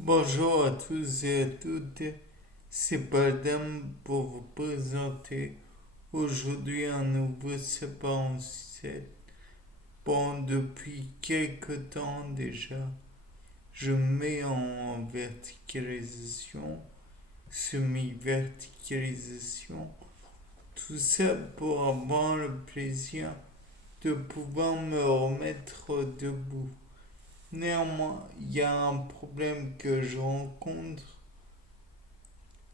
Bonjour à tous et à toutes, c'est Padam pour vous présenter aujourd'hui un nouveau sapin en 7. Bon, depuis quelque temps déjà, je mets en verticalisation, semi-verticalisation, tout ça pour avoir le plaisir de pouvoir me remettre debout. Néanmoins, il y a un problème que je rencontre,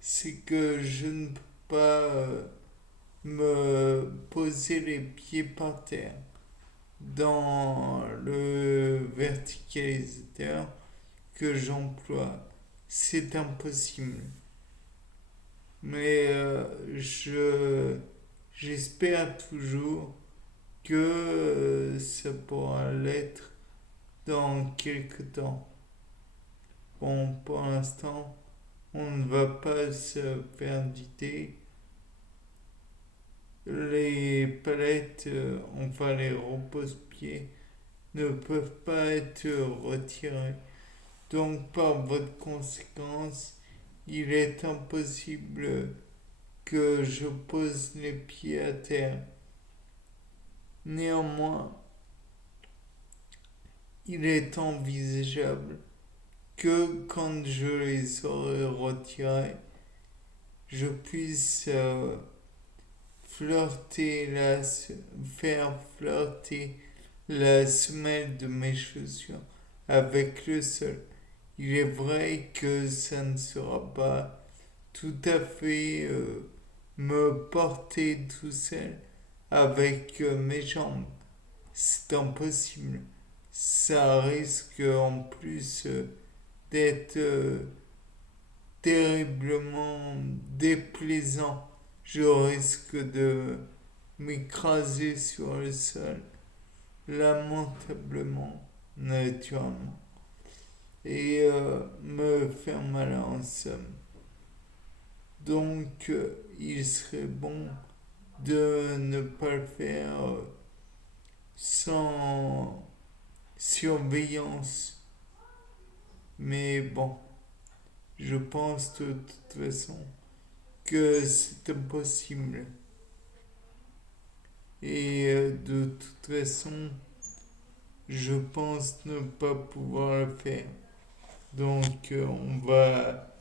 c'est que je ne peux pas me poser les pieds par terre. Dans le verticalisateur que j'emploie, c'est impossible. Mais j'espère toujours que ça pourra l'être dans quelques temps. Bon, pour l'instant, on ne va pas se faire d'idée. Les palettes, enfin les repose-pieds, ne peuvent pas être retirées. Donc par votre conséquence, il est impossible que je pose les pieds à terre. Néanmoins, il est envisageable que quand je les aurai retirés, je puisse flirter faire flirter la semelle de mes chaussures avec le sol. Il est vrai que ça ne sera pas tout à fait me porter tout seul avec mes jambes. C'est impossible. Ça risque en plus d'être terriblement déplaisant. Je risque de m'écraser sur le sol, lamentablement, naturellement, et me faire mal en somme. Donc, il serait bon de ne pas le faire sans surveillance. Mais bon, je pense de toute façon que c'est impossible. Et de toute façon, je pense ne pas pouvoir le faire. Donc, on va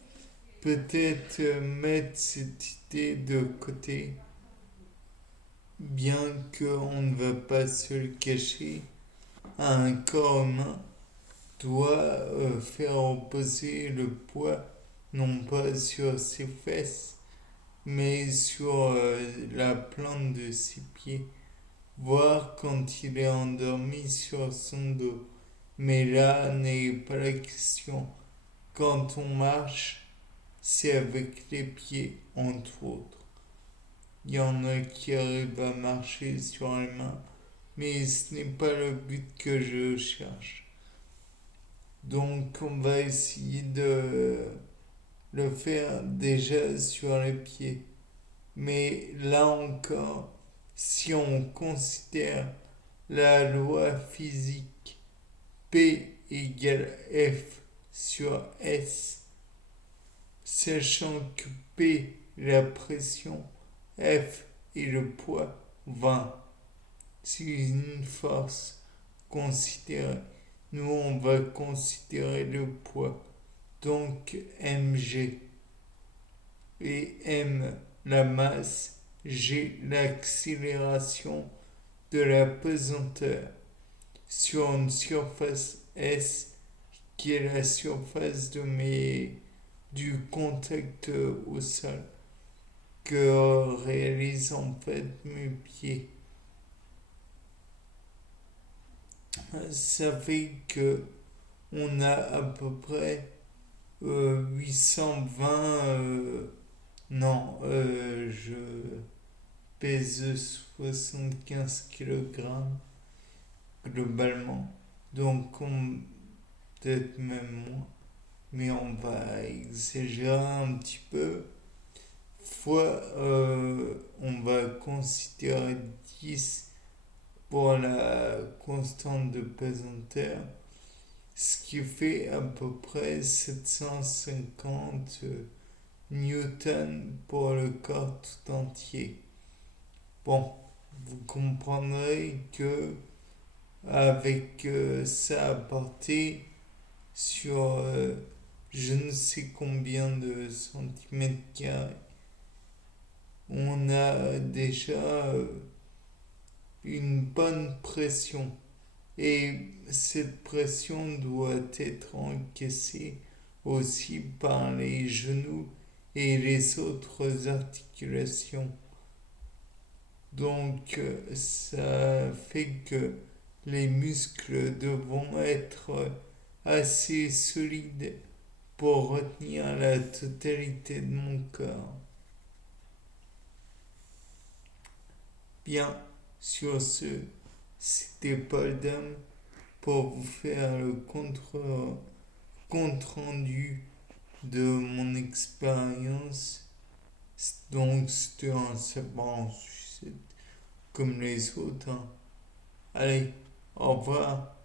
peut-être mettre cette idée de côté, bien qu'on ne va pas se le cacher. Un corps humain doit faire reposer le poids non pas sur ses fesses, mais sur la plante de ses pieds, voire quand il est endormi sur son dos. Mais là n'est pas la question. Quand on marche, c'est avec les pieds, entre autres. Il y en a qui arrivent à marcher sur les mains, mais ce n'est pas le but que je cherche. Donc on va essayer de le faire déjà sur les pieds. Mais là encore, si on considère la loi physique P égale F sur S, sachant que P est la pression, F est le poids, 20. C'est une force considérée. Nous, on va considérer le poids. Donc mg. Et m, la masse, g, l'accélération de la pesanteur sur une surface S qui est la surface du contact au sol que réalisent en fait mes pieds. Ça fait que on a à peu près 820. Non, je pèse 75 kg globalement. Donc, peut-être même moins. Mais on va exagérer un petit peu. Fois, on va considérer 10 pour la constante de pesanteur. ce qui fait à peu près 750 newtons pour le corps tout entier. Bon, vous comprendrez que avec ça à porter sur je ne sais combien de centimètres carrés, on a déjà une bonne pression. Et cette pression doit être encaissée aussi par les genoux et les autres articulations. Donc ça fait que les muscles devront être assez solides pour retenir la totalité de mon corps. Bien, sur ce, c'était Paul Dam pour vous faire le compte rendu de mon expérience. Donc c'était un savant comme les autres, hein. Allez, au revoir.